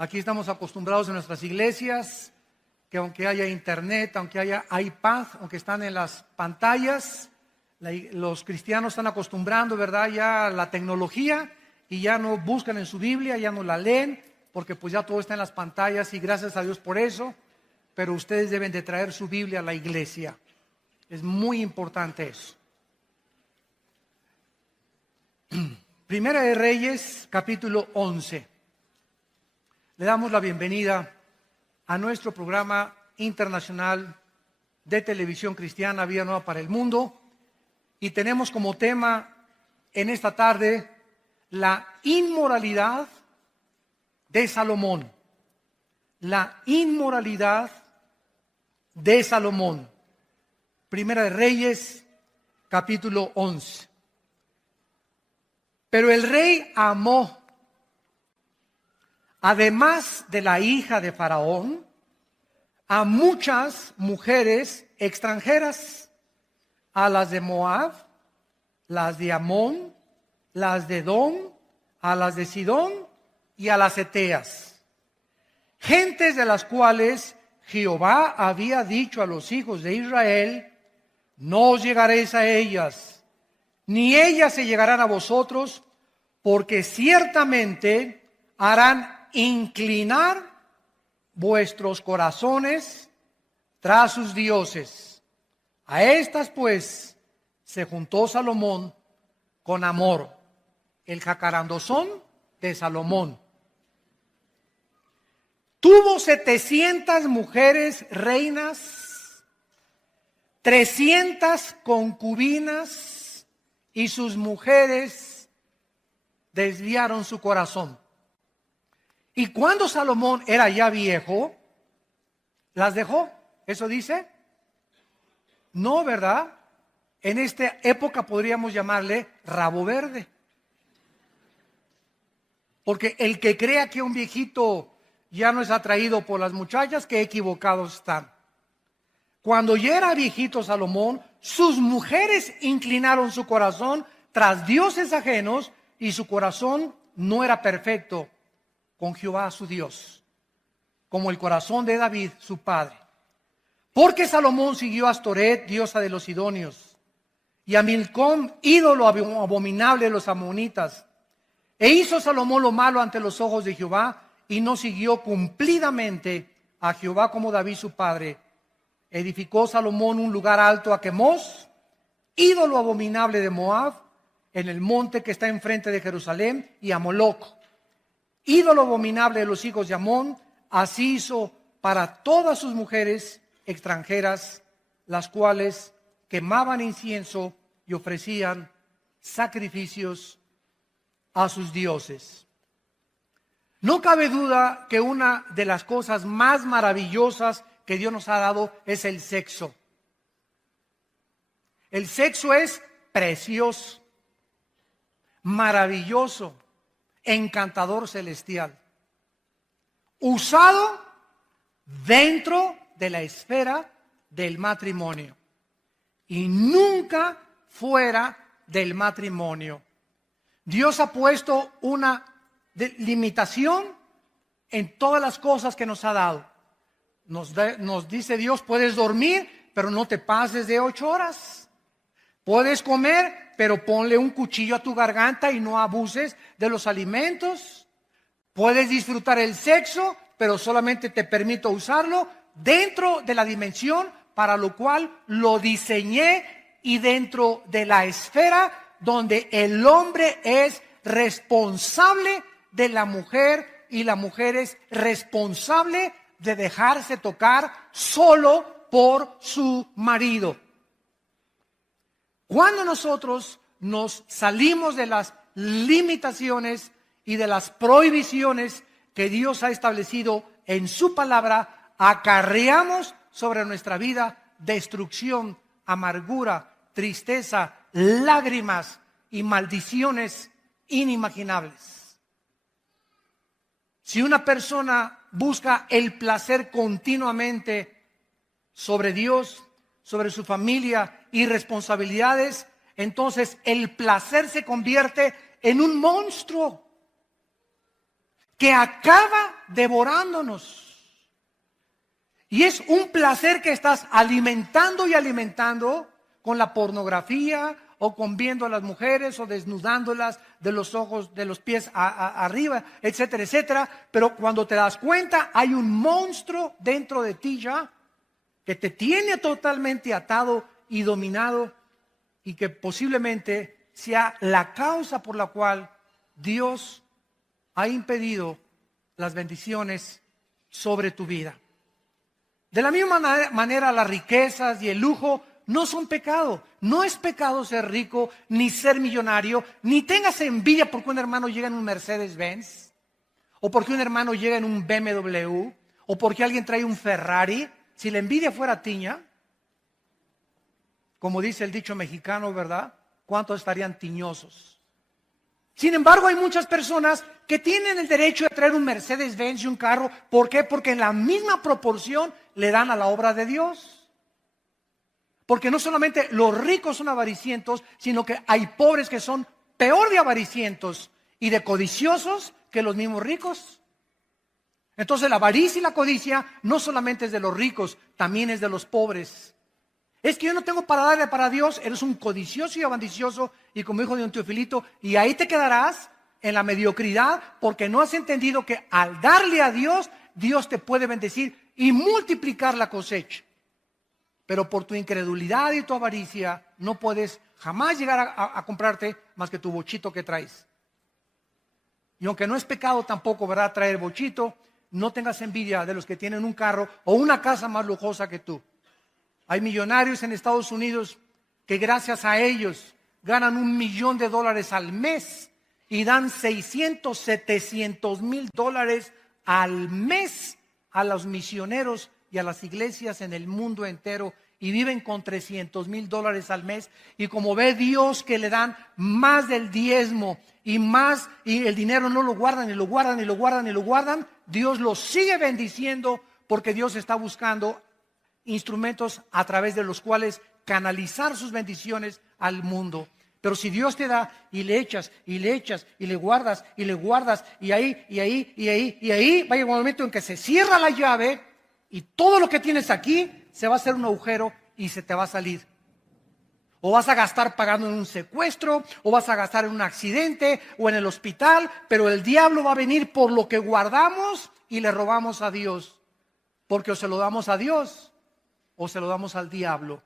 Aquí estamos acostumbrados en nuestras iglesias que aunque haya internet, aunque haya iPad, aunque están en las pantallas, los cristianos están acostumbrando, ¿verdad?, ya a la tecnología y ya no buscan en su Biblia, ya no la leen, porque pues ya todo está en las pantallas y gracias a Dios por eso. Pero ustedes deben de traer su Biblia a la iglesia. Es muy importante eso. Primera de Reyes, capítulo 11. Le damos la bienvenida a nuestro programa internacional de televisión cristiana, Vida Nueva para el Mundo. Y tenemos como tema en esta tarde la inmoralidad de Salomón. La inmoralidad de Salomón. Primera de Reyes, capítulo 11. Pero el rey amó, además de la hija de Faraón, a muchas mujeres extranjeras, a las de Moab, las de Amón, las de Edom, a las de Sidón y a las heteas, gentes de las cuales Jehová había dicho a los hijos de Israel: no os llegaréis a ellas, ni ellas se llegarán a vosotros, porque ciertamente harán inclinar vuestros corazones tras sus dioses. A estas pues se juntó Salomón con Amor, el jacarandozón de Salomón. Tuvo 700 mujeres reinas, 300 concubinas, y sus mujeres desviaron su corazón. Y cuando Salomón era ya viejo, las dejó. ¿Eso dice? No, ¿verdad? En esta época podríamos llamarle rabo verde. Porque el que crea que un viejito ya no es atraído por las muchachas, qué equivocados están. Cuando ya era viejito Salomón, sus mujeres inclinaron su corazón tras dioses ajenos y su corazón no era perfecto con Jehová su Dios, como el corazón de David su padre. Porque Salomón siguió a Astoret, diosa de los sidonios, y a Milcom, ídolo abominable de los amonitas. E hizo Salomón lo malo ante los ojos de Jehová, y no siguió cumplidamente a Jehová como David su padre. Edificó Salomón un lugar alto a Quemos, ídolo abominable de Moab, en el monte que está enfrente de Jerusalén, y a Moloc, ídolo abominable de los hijos de Amón. Así hizo para todas sus mujeres extranjeras, las cuales quemaban incienso y ofrecían sacrificios a sus dioses. No cabe duda que una de las cosas más maravillosas que Dios nos ha dado es el sexo. El sexo es precioso, maravilloso, encantador, celestial, usado dentro de la esfera del matrimonio y nunca fuera del matrimonio. Dios ha puesto una limitación en todas las cosas que nos ha dado. Nos dice Dios: puedes dormir, pero no te pases de 8 horas. Puedes comer, pero ponle un cuchillo a tu garganta y no abuses de los alimentos. Puedes disfrutar el sexo, pero solamente te permito usarlo dentro de la dimensión para lo cual lo diseñé y dentro de la esfera donde el hombre es responsable de la mujer y la mujer es responsable de dejarse tocar solo por su marido. Cuando nosotros nos salimos de las limitaciones y de las prohibiciones que Dios ha establecido en su palabra, acarreamos sobre nuestra vida destrucción, amargura, tristeza, lágrimas y maldiciones inimaginables. Si una persona busca el placer continuamente sobre Dios, sobre su familia y responsabilidades, entonces el placer se convierte en un monstruo que acaba devorándonos. Y es un placer que estás alimentando y alimentando con la pornografía o con viendo a las mujeres o desnudándolas de los ojos, de los pies arriba, etcétera, etcétera. Pero cuando te das cuenta, hay un monstruo dentro de ti ya que te tiene totalmente atado y dominado y que posiblemente sea la causa por la cual Dios ha impedido las bendiciones sobre tu vida. De la misma manera, las riquezas y el lujo no son pecado. No es pecado ser rico, ni ser millonario, ni tengas envidia porque un hermano llega en un Mercedes-Benz, o porque un hermano llega en un BMW, o porque alguien trae un Ferrari. Si la envidia fuera tiña, como dice el dicho mexicano, ¿verdad? ¿Cuántos estarían tiñosos? Sin embargo, hay muchas personas que tienen el derecho de traer un Mercedes-Benz y un carro. ¿Por qué? Porque en la misma proporción le dan a la obra de Dios. Porque no solamente los ricos son avaricientos, sino que hay pobres que son peor de avaricientos y de codiciosos que los mismos ricos. Entonces la avaricia y la codicia no solamente es de los ricos, también es de los pobres. Es que yo no tengo para darle para Dios, eres un codicioso y ambicioso, y como dijo don Teofilito, y ahí te quedarás en la mediocridad porque no has entendido que al darle a Dios, Dios te puede bendecir y multiplicar la cosecha. Pero por tu incredulidad y tu avaricia no puedes jamás llegar a comprarte más que tu bochito que traes. Y aunque no es pecado tampoco, ¿verdad?, traer bochito, no tengas envidia de los que tienen un carro o una casa más lujosa que tú. Hay millonarios en Estados Unidos que gracias a ellos ganan $1 millón al mes y dan 600, 700 mil dólares al mes a los misioneros y a las iglesias en el mundo entero, y viven con 300 mil dólares al mes. Y como ve Dios que le dan más del diezmo y más, y el dinero no lo guardan y lo guardan y lo guardan y lo guardan, Dios los sigue bendiciendo porque Dios está buscando instrumentos a través de los cuales canalizar sus bendiciones al mundo. Pero si Dios te da y le echas y le echas y le guardas y le guardas y ahí, va a llegar un momento en que se cierra la llave y todo lo que tienes aquí se va a hacer un agujero y se te va a salir. O vas a gastar pagando en un secuestro, o vas a gastar en un accidente o en el hospital, pero el diablo va a venir por lo que guardamos y le robamos a Dios. Porque o se lo damos a Dios o se lo damos al diablo.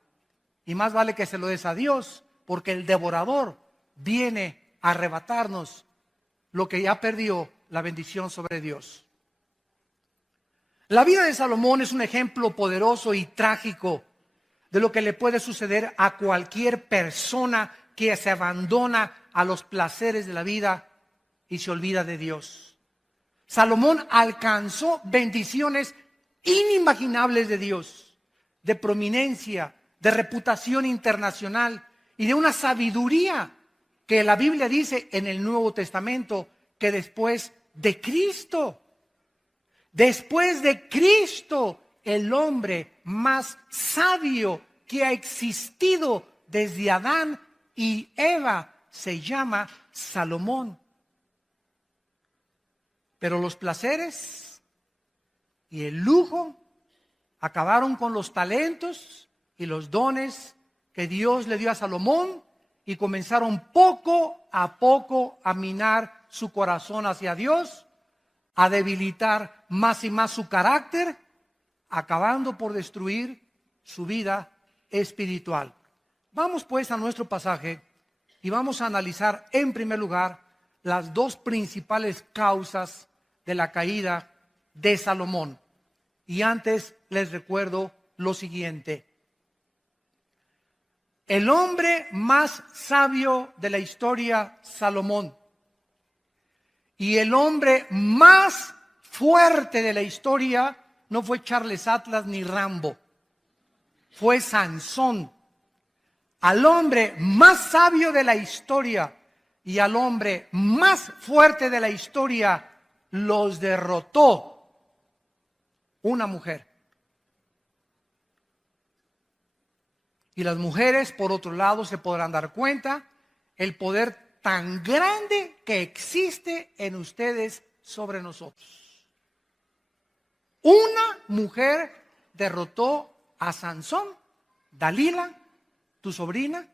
Y más vale que se lo des a Dios, porque el devorador viene a arrebatarnos lo que ya perdió la bendición sobre Dios. La vida de Salomón es un ejemplo poderoso y trágico de lo que le puede suceder a cualquier persona que se abandona a los placeres de la vida y se olvida de Dios. Salomón alcanzó bendiciones inimaginables de Dios, de prominencia, de reputación internacional y de una sabiduría que la Biblia dice en el Nuevo Testamento que después de Cristo, el hombre más sabio que ha existido desde Adán y Eva se llama Salomón. Pero los placeres y el lujo acabaron con los talentos y los dones que Dios le dio a Salomón y comenzaron poco a minar su corazón hacia Dios, a debilitar más y más su carácter, acabando por destruir su vida espiritual. Vamos pues a nuestro pasaje y vamos a analizar en primer lugar las dos principales causas de la caída de Salomón. Y antes les recuerdo lo siguiente. El hombre más sabio de la historia, Salomón, y el hombre más fuerte de la historia no fue Charles Atlas ni Rambo, fue Sansón. Al hombre más sabio de la historia y al hombre más fuerte de la historia los derrotó una mujer. Y las mujeres, por otro lado, se podrán dar cuenta el poder tan grande que existe en ustedes sobre nosotros. Una mujer derrotó a Sansón, Dalila, tu sobrina,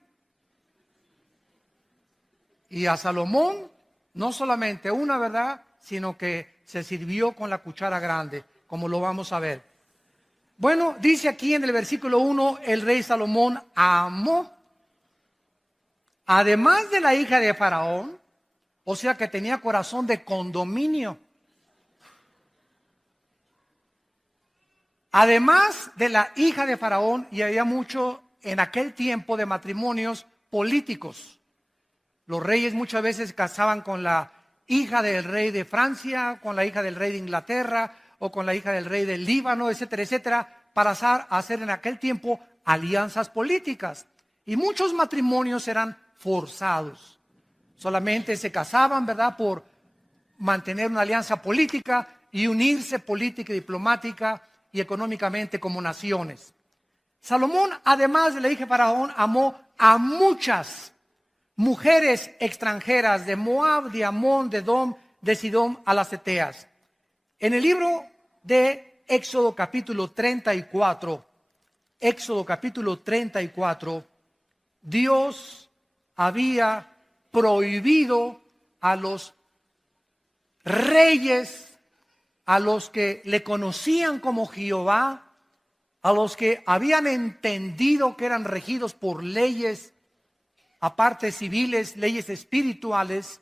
y a Salomón, no solamente una, ¿verdad?, sino que se sirvió con la cuchara grande, como lo vamos a ver. Bueno, dice aquí en el versículo 1, el rey Salomón amó, además de la hija de Faraón, o sea que tenía corazón de condominio. Además de la hija de Faraón, y había mucho en aquel tiempo de matrimonios políticos. Los reyes muchas veces se casaban con la hija del rey de Francia, con la hija del rey de Inglaterra, o con la hija del rey del Líbano, etcétera, etcétera, para hacer en aquel tiempo alianzas políticas. Y muchos matrimonios eran forzados. Solamente se casaban, ¿verdad?, por mantener una alianza política y unirse política y diplomática y económicamente como naciones. Salomón, además de la hija de Faraón, amó a muchas mujeres extranjeras de Moab, de Amón, de Edom, de Sidón, a las Eteas. En el libro de Éxodo capítulo 34, Dios había prohibido a los reyes, a los que le conocían como Jehová, a los que habían entendido que eran regidos por leyes, aparte civiles, leyes espirituales,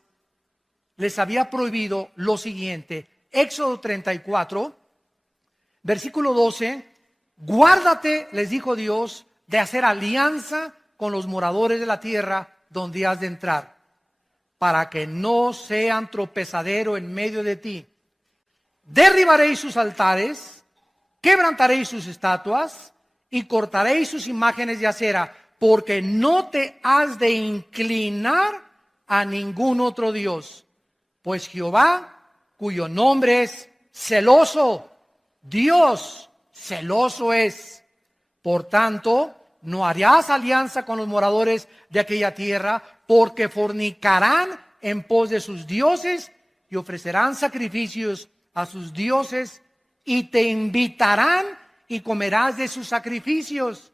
les había prohibido lo siguiente. Éxodo 34, versículo 12, guárdate, les dijo Dios, de hacer alianza con los moradores de la tierra donde has de entrar, para que no sean tropezadero en medio de ti. Derribaréis sus altares, quebrantaréis sus estatuas y cortaréis sus imágenes de acera, porque no te has de inclinar a ningún otro Dios, pues Jehová, cuyo nombre es celoso, Dios celoso es. Por tanto, no harás alianza con los moradores de aquella tierra, porque fornicarán en pos de sus dioses y ofrecerán sacrificios a sus dioses, y te invitarán y comerás de sus sacrificios,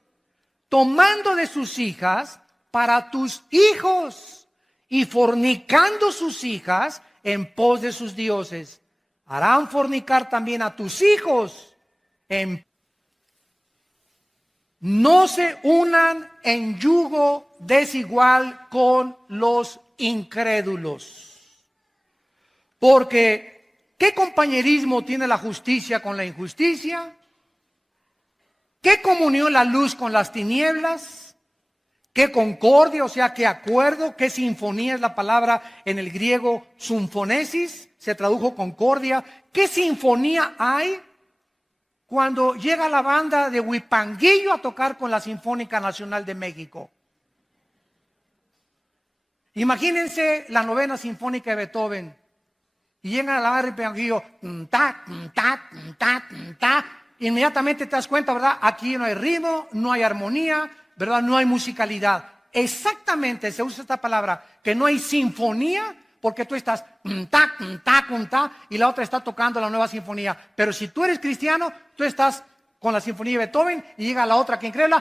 tomando de sus hijas para tus hijos y fornicando sus hijas en pos de sus dioses. Harán fornicar también a tus hijos. No se unan en yugo desigual con los incrédulos, porque ¿qué compañerismo tiene la justicia con la injusticia? ¿Qué comunión la luz con las tinieblas? ¿Qué concordia, o sea, qué acuerdo? ¿Qué sinfonía es la palabra en el griego sinfonesis? Se tradujo concordia. ¿Qué sinfonía hay cuando llega la banda de Huipanguillo a tocar con la Sinfónica Nacional de México? Imagínense la novena sinfónica de Beethoven. Y llegan a la barra y Huipanguillo, inmediatamente te das cuenta, ¿verdad? Aquí no hay ritmo, no hay armonía, ¿verdad? No hay musicalidad. Exactamente se usa esta palabra, que no hay sinfonía, porque tú estás y la otra está tocando la nueva sinfonía. Pero si tú eres cristiano, tú estás con la sinfonía de Beethoven y llega la otra que increíble,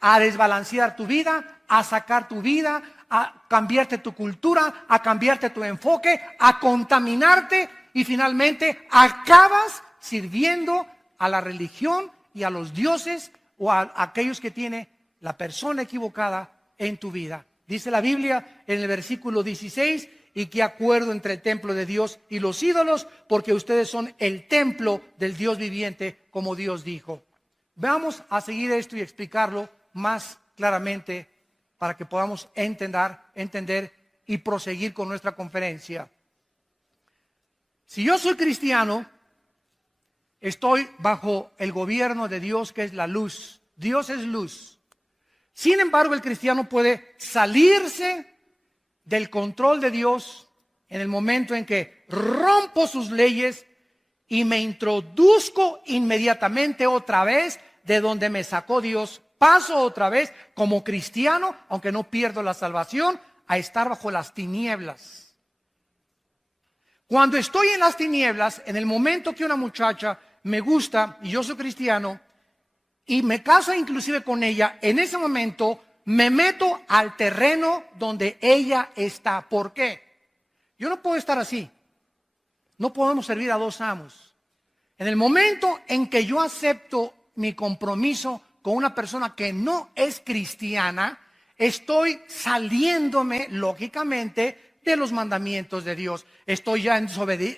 a desbalancear tu vida, a sacar tu vida, a cambiarte tu cultura, a cambiarte tu enfoque, a contaminarte y finalmente acabas sirviendo a la religión y a los dioses o a aquellos que tiene la persona equivocada en tu vida. Dice la Biblia en el versículo 16, y qué acuerdo entre el templo de Dios y los ídolos, porque ustedes son el templo del Dios viviente, como Dios dijo. Vamos a seguir esto y explicarlo más claramente para que podamos entender y proseguir con nuestra conferencia. Si yo soy cristiano, estoy bajo el gobierno de Dios, que es la luz. Dios es luz. Sin embargo, el cristiano puede salirse del control de Dios en el momento en que rompo sus leyes y me introduzco inmediatamente otra vez de donde me sacó Dios. Paso otra vez como cristiano, aunque no pierdo la salvación, a estar bajo las tinieblas. Cuando estoy en las tinieblas, en el momento que una muchacha me gusta y yo soy cristiano y me caso inclusive con ella, en ese momento me meto al terreno donde ella está. ¿Por qué? Yo no puedo estar así. No podemos servir a dos amos. En el momento en que yo acepto mi compromiso con una persona que no es cristiana, estoy saliéndome, lógicamente, de los mandamientos de Dios. Estoy ya en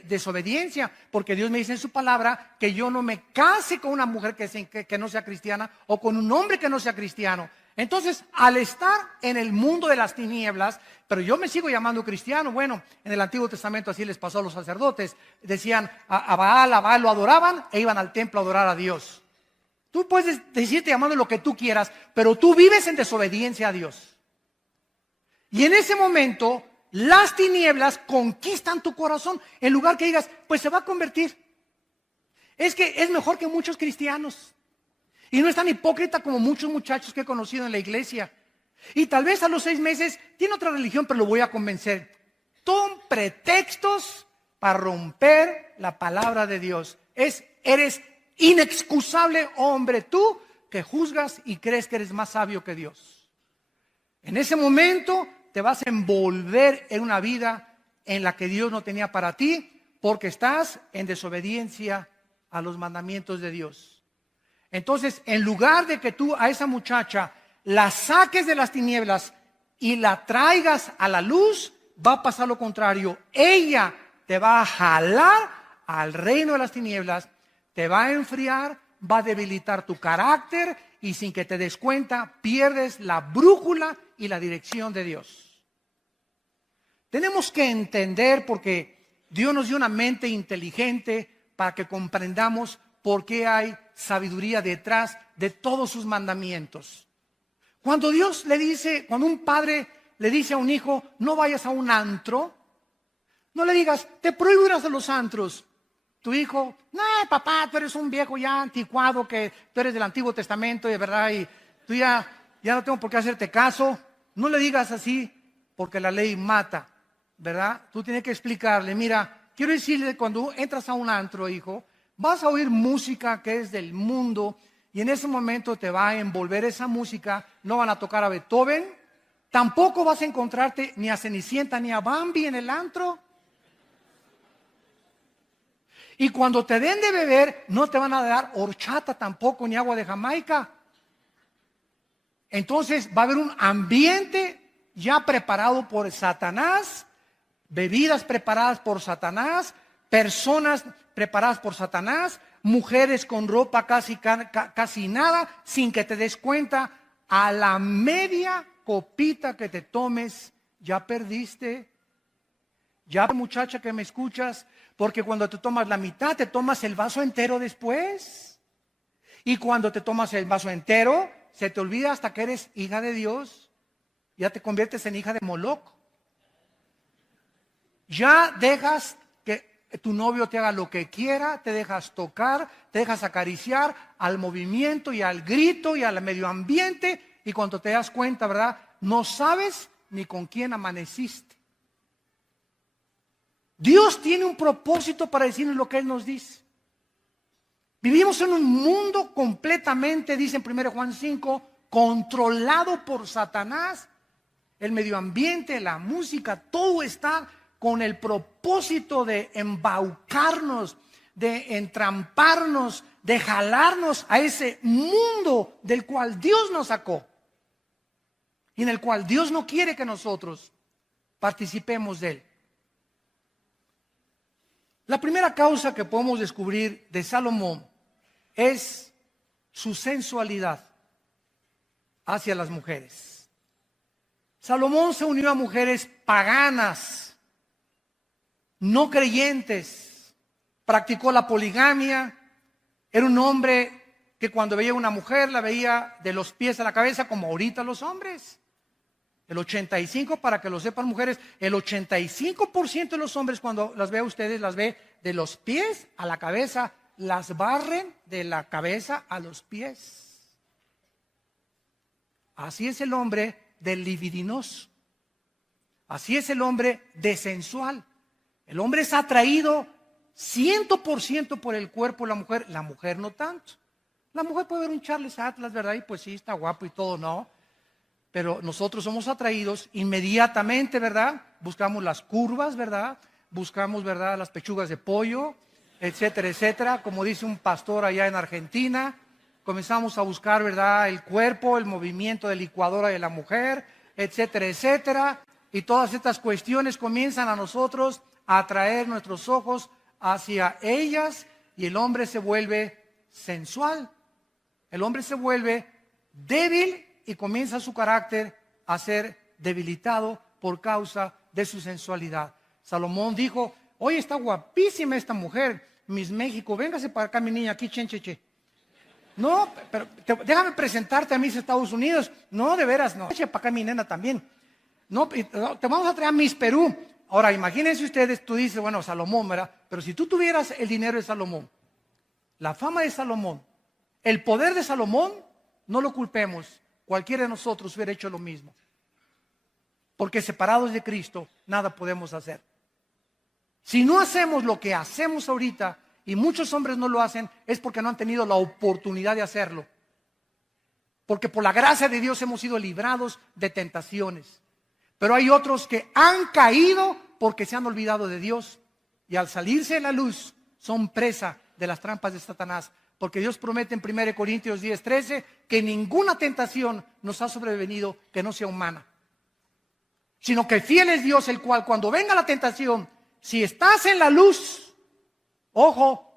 desobediencia, porque Dios me dice en su palabra que yo no me case con una mujer que no sea cristiana o con un hombre que no sea cristiano. Entonces, al estar en el mundo de las tinieblas, pero yo me sigo llamando cristiano. Bueno, en el Antiguo Testamento así les pasó a los sacerdotes. Decían a Baal lo adoraban e iban al templo a adorar a Dios. Tú puedes decirte llamando lo que tú quieras, pero tú vives en desobediencia a Dios. Y en ese momento, las tinieblas conquistan tu corazón. En lugar que digas, pues se va a convertir. Es que es mejor que muchos cristianos. Y no es tan hipócrita como muchos muchachos que he conocido en la iglesia. Y tal vez a los 6 meses tiene otra religión, pero lo voy a convencer. Son pretextos para romper la palabra de Dios. Eres inexcusable hombre tú que juzgas y crees que eres más sabio que Dios. En ese momento te vas a envolver en una vida en la que Dios no tenía para ti, porque estás en desobediencia a los mandamientos de Dios. Entonces, en lugar de que tú a esa muchacha la saques de las tinieblas y la traigas a la luz, va a pasar lo contrario. Ella te va a jalar al reino de las tinieblas, te va a enfriar, va a debilitar tu carácter y sin que te des cuenta, pierdes la brújula y la dirección de Dios. Tenemos que entender, porque Dios nos dio una mente inteligente para que comprendamos por qué hay sabiduría detrás de todos sus mandamientos. Cuando cuando un padre le dice a un hijo, no vayas a un antro, no le digas, te prohíbo ir a los antros. Tu hijo, no, papá, tú eres un viejo ya anticuado, que tú eres del Antiguo Testamento, de verdad, y tú ya no tengo por qué hacerte caso. No le digas así, porque la ley mata, ¿verdad? Tú tienes que explicarle, mira, quiero decirle, cuando entras a un antro, hijo, vas a oír música que es del mundo y en ese momento te va a envolver esa música. No van a tocar a Beethoven, tampoco vas a encontrarte ni a Cenicienta ni a Bambi en el antro. Y cuando te den de beber, no te van a dar horchata tampoco, ni agua de Jamaica. Entonces va a haber un ambiente ya preparado por Satanás, bebidas preparadas por Satanás, personas preparadas por Satanás, mujeres con ropa casi nada, sin que te des cuenta. A la media copita que te tomes, ya perdiste. Ya, muchacha que me escuchas, porque cuando te tomas la mitad, te tomas el vaso entero después. Y cuando te tomas el vaso entero, se te olvida hasta que eres hija de Dios. Ya te conviertes en hija de Moloch. Ya dejas que tu novio te haga lo que quiera, te dejas tocar, te dejas acariciar al movimiento y al grito y al medio ambiente. Y cuando te das cuenta, ¿verdad? No sabes ni con quién amaneciste. Dios tiene un propósito para decirnos lo que Él nos dice. Vivimos en un mundo completamente, dice en 1 Juan 5, controlado por Satanás. El medio ambiente, la música, todo está con el propósito de embaucarnos, de entramparnos, de jalarnos a ese mundo del cual Dios nos sacó y en el cual Dios no quiere que nosotros participemos de él. La primera causa que podemos descubrir de Salomón es su sensualidad hacia las mujeres. Salomón se unió a mujeres paganas, no creyentes, practicó la poligamia, era un hombre que cuando veía a una mujer la veía de los pies a la cabeza como ahorita los hombres. El 85%, para que lo sepan mujeres, el 85% de los hombres cuando las ve a ustedes, las ve de los pies a la cabeza, las barren de la cabeza a los pies. Así es el hombre del libidinoso, así es el hombre desensual. El hombre es atraído 100% por el cuerpo de la mujer no tanto. La mujer puede ver un Charles Atlas, ¿verdad? Y pues sí, está guapo y todo, ¿no? Pero nosotros somos atraídos inmediatamente, ¿verdad? Buscamos las curvas, ¿verdad? Buscamos, ¿verdad? Las pechugas de pollo, etcétera, etcétera. Como dice un pastor allá en Argentina, comenzamos a buscar, ¿verdad? El cuerpo, el movimiento de licuadora de la mujer, etcétera, etcétera. Y todas estas cuestiones comienzan a nosotros a atraer nuestros ojos hacia ellas y el hombre se vuelve sensual. El hombre se vuelve débil y comienza su carácter a ser debilitado por causa de su sensualidad. Salomón dijo, oye, está guapísima esta mujer, Miss México, véngase para acá mi niña, aquí chencheche. No, pero déjame presentarte a Miss Estados Unidos. No, de veras, no. Eche para acá mi nena también. No, te vamos a traer a Miss Perú. Ahora, imagínense ustedes, tú dices, bueno, Salomón, ¿verdad? Pero si tú tuvieras el dinero de Salomón, la fama de Salomón, el poder de Salomón, no lo culpemos. Cualquiera de nosotros hubiera hecho lo mismo. Porque separados de Cristo, nada podemos hacer. Si no hacemos lo que hacemos ahorita, y muchos hombres no lo hacen, es porque no han tenido la oportunidad de hacerlo. Porque por la gracia de Dios hemos sido librados de tentaciones. Pero hay otros que han caído porque se han olvidado de Dios. Y al salirse de la luz, son presa de las trampas de Satanás. Porque Dios promete en 1 Corintios 10:13 que ninguna tentación nos ha sobrevenido que no sea humana. Sino que fiel es Dios, el cual cuando venga la tentación, si estás en la luz, ojo,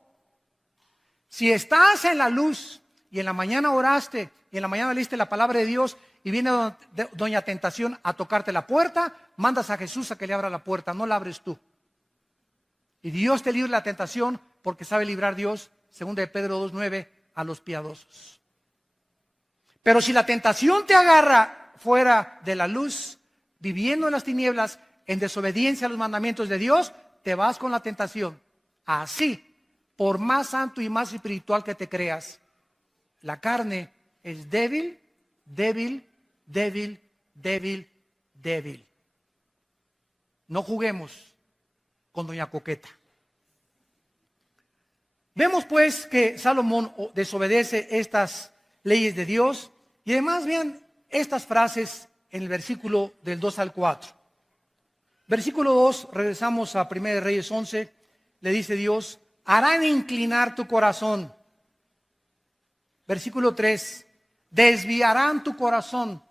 si estás en la luz y en la mañana oraste y en la mañana leíste la palabra de Dios y viene doña tentación a tocarte la puerta, mandas a Jesús a que le abra la puerta, no la abres tú. Y Dios te libre la tentación porque sabe librar Dios, 2 de Pedro 2:9, a los piadosos. Pero si la tentación te agarra fuera de la luz, viviendo en las tinieblas, en desobediencia a los mandamientos de Dios, te vas con la tentación. Así, por más santo y más espiritual que te creas, la carne es débil, débil, débil, débil, débil. No juguemos con doña Coqueta. Vemos pues que Salomón desobedece estas leyes de Dios y además vean estas frases en el versículo del 2 al 4. Versículo 2, regresamos a 1 Reyes 11, le dice Dios, harán inclinar tu corazón. Versículo 3, desviarán tu corazón.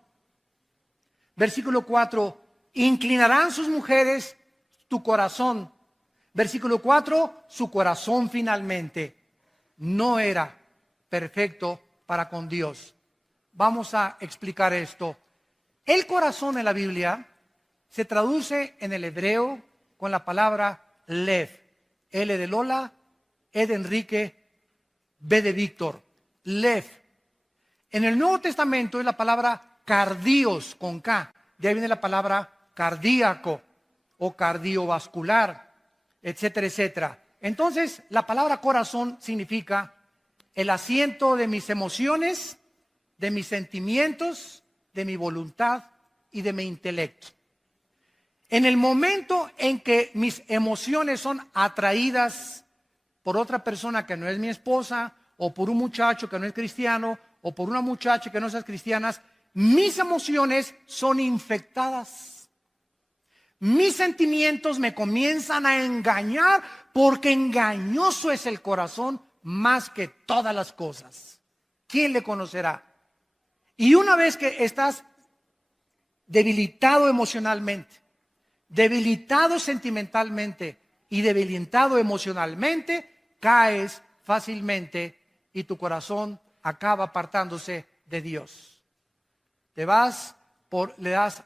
Versículo 4, inclinarán sus mujeres tu corazón. Versículo 4, su corazón finalmente no era perfecto para con Dios. Vamos a explicar esto. El corazón en la Biblia se traduce en el hebreo con la palabra lev. L de Lola, E de Enrique, B de Víctor. Lev. En el Nuevo Testamento es la palabra cardios con K. De ahí viene la palabra cardíaco o cardiovascular, etcétera, etcétera. Entonces, la palabra corazón significa el asiento de mis emociones, de mis sentimientos, de mi voluntad y de mi intelecto. En el momento en que mis emociones son atraídas por otra persona que no es mi esposa, o por un muchacho que no es cristiano, o por una muchacha que no es cristiana, mis emociones son infectadas. Mis sentimientos me comienzan a engañar porque engañoso es el corazón más que todas las cosas. ¿Quién le conocerá? Y una vez que estás debilitado emocionalmente, debilitado sentimentalmente y debilitado emocionalmente, caes fácilmente y tu corazón acaba apartándose de Dios. Le das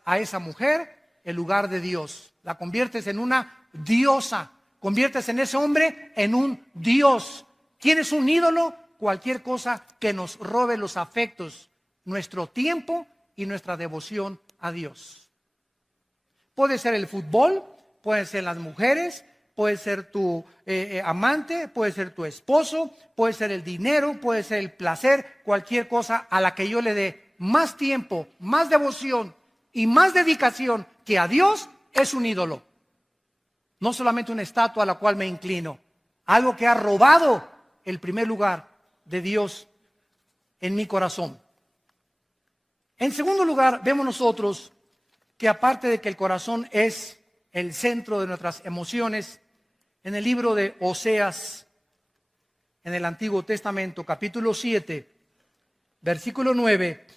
a esa mujer el lugar de Dios, la conviertes en una diosa, conviertes en ese hombre en un dios. ¿Quién es un ídolo? Cualquier cosa que nos robe los afectos, nuestro tiempo y nuestra devoción a Dios. Puede ser el fútbol, pueden ser las mujeres, puede ser tu amante, puede ser tu esposo, puede ser el dinero, puede ser el placer, cualquier cosa a la que yo le dé más tiempo, más devoción y más dedicación que a Dios es un ídolo. No solamente una estatua a la cual me inclino, algo que ha robado el primer lugar de Dios en mi corazón. En segundo lugar, vemos nosotros que aparte de que el corazón es el centro de nuestras emociones, en el libro de Oseas, en el Antiguo Testamento, capítulo 7, versículo 9,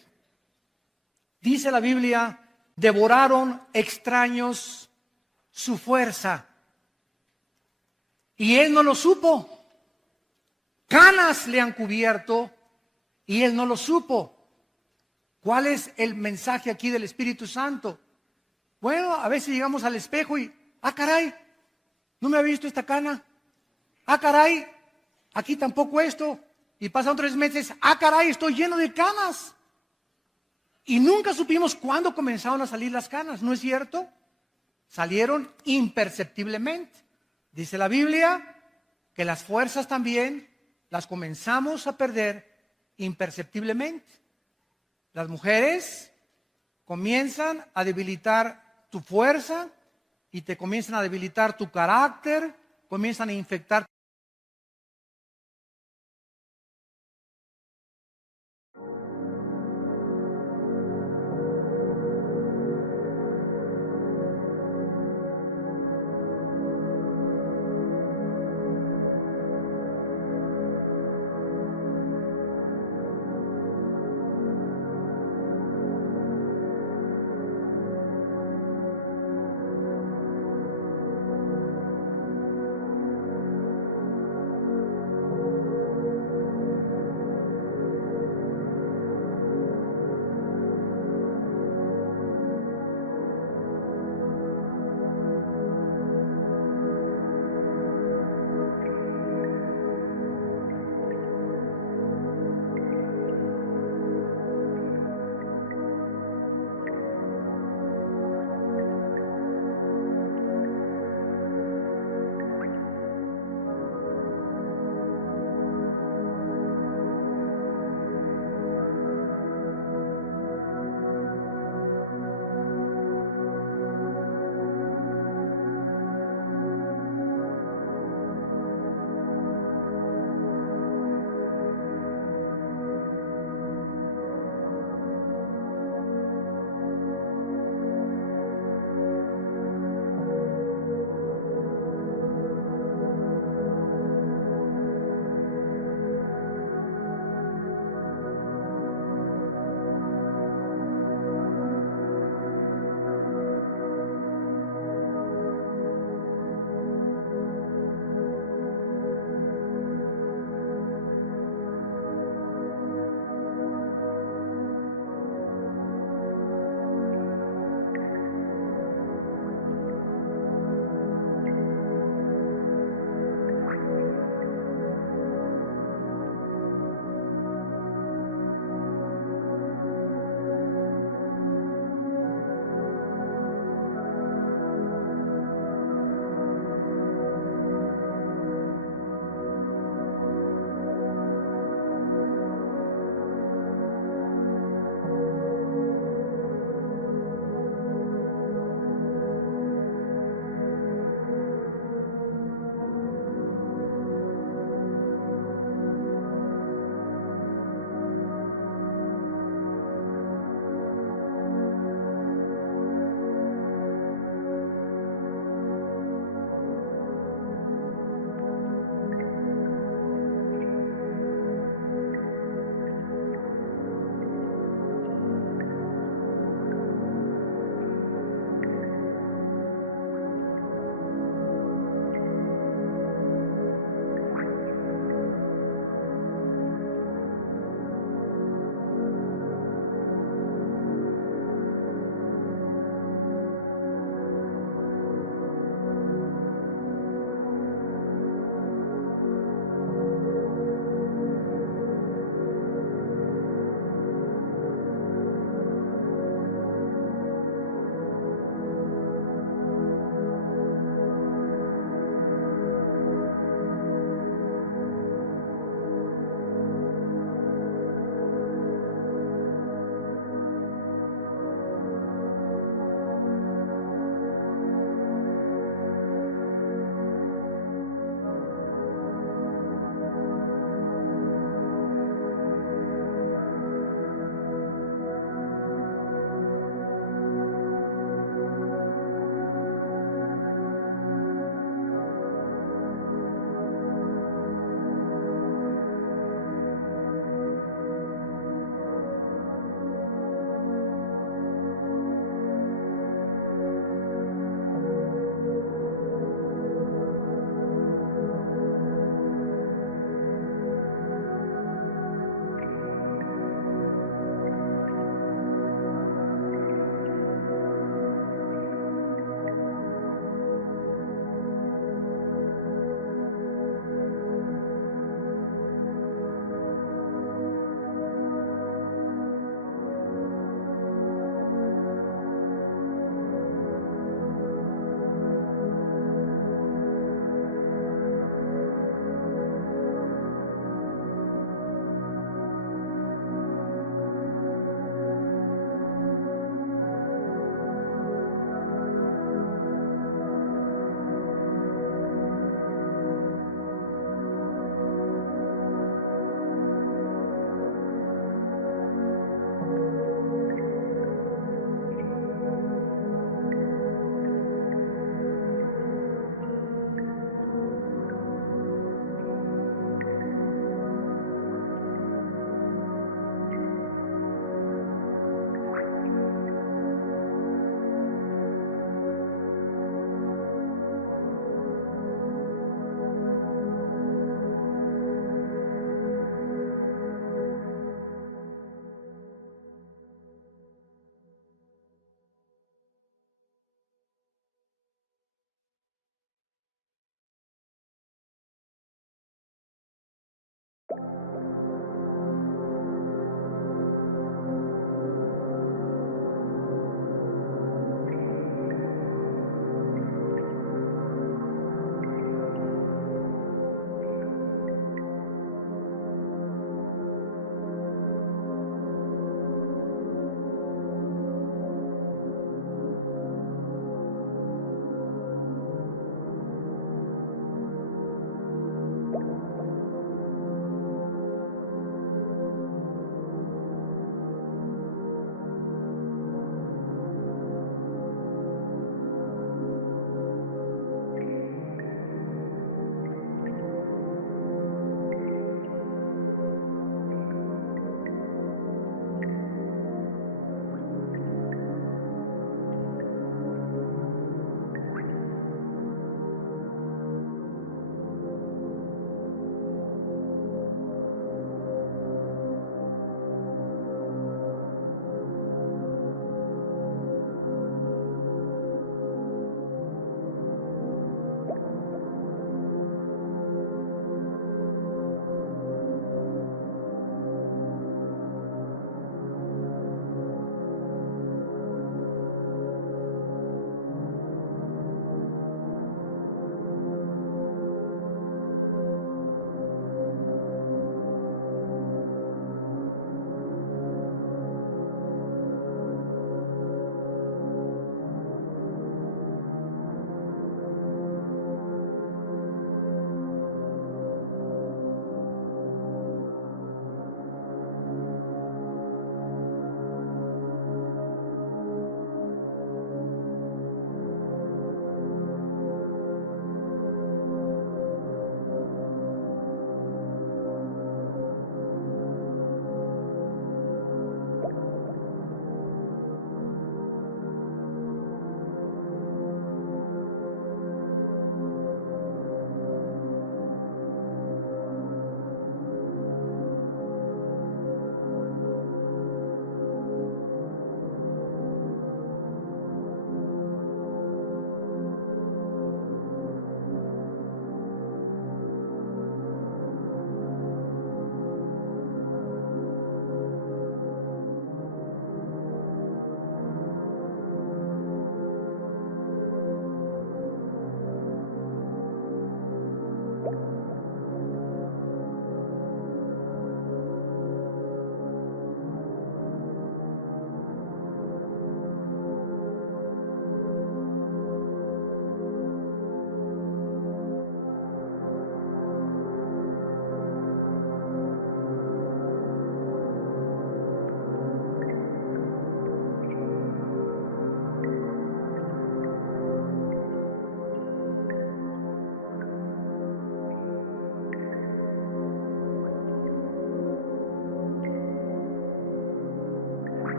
dice la Biblia: devoraron extraños su fuerza, y él no lo supo. Canas le han cubierto, y él no lo supo. ¿Cuál es el mensaje aquí del Espíritu Santo? Bueno, a veces llegamos al espejo y, caray, no me había visto esta cana. Caray, aquí tampoco esto. Y pasan 3 meses, caray, estoy lleno de canas. Y nunca supimos cuándo comenzaron a salir las canas, ¿no es cierto? Salieron imperceptiblemente. Dice la Biblia que las fuerzas también las comenzamos a perder imperceptiblemente. Las mujeres comienzan a debilitar tu fuerza y te comienzan a debilitar tu carácter, comienzan a infectar